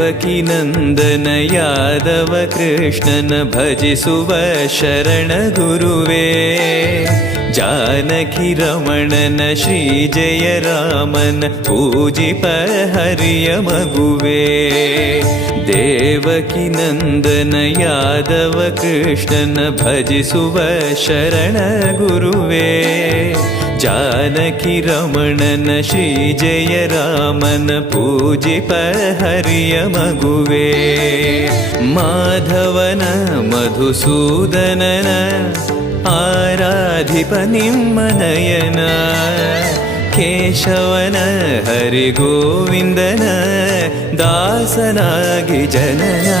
ी नन्दन यादव कृष्णन भजिसुव शरण गुरुवे जानकि रमणन न श्री जय रामन मगुवे देवकी नन्दन यादव कृष्णन भजिसुव शरण गुरुवे जानकिरमणन श्रीजय रामन पूजिपहर्य मगुवे। माधवन मधुसूदनन आराधिपनिं महयन केशवन हरिगोविन्दन दासनागि जनना।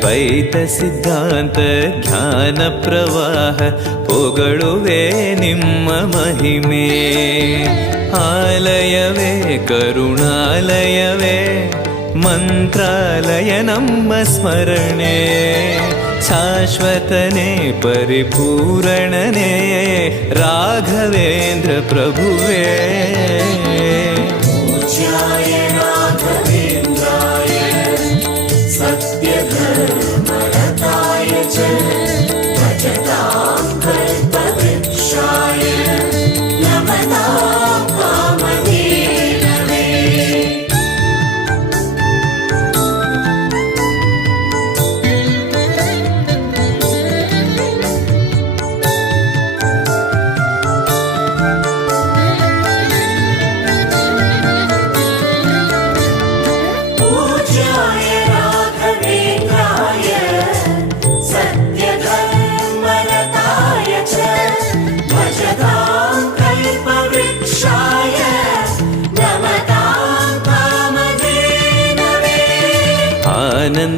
ದ್ವೈತ ಸಿದ್ಧಾಂತ ಜ್ಞಾನ ಪ್ರವಾಹ ಪೊಗಳುವೆ ನಿಮ್ಮ ಮಹಿಮೆ. ಆಲಯವೇ, ಕರುಣಾಲಯವೇ, ಮಂತ್ರಾಲಯ ನಮ್ಮ ಸ್ಮರಣೆ. ಶಾಶ್ವತನೇ, ಪರಿಪೂರಣನೇ, ರಾಘವೇಂದ್ರ ಪ್ರಭುವೇ.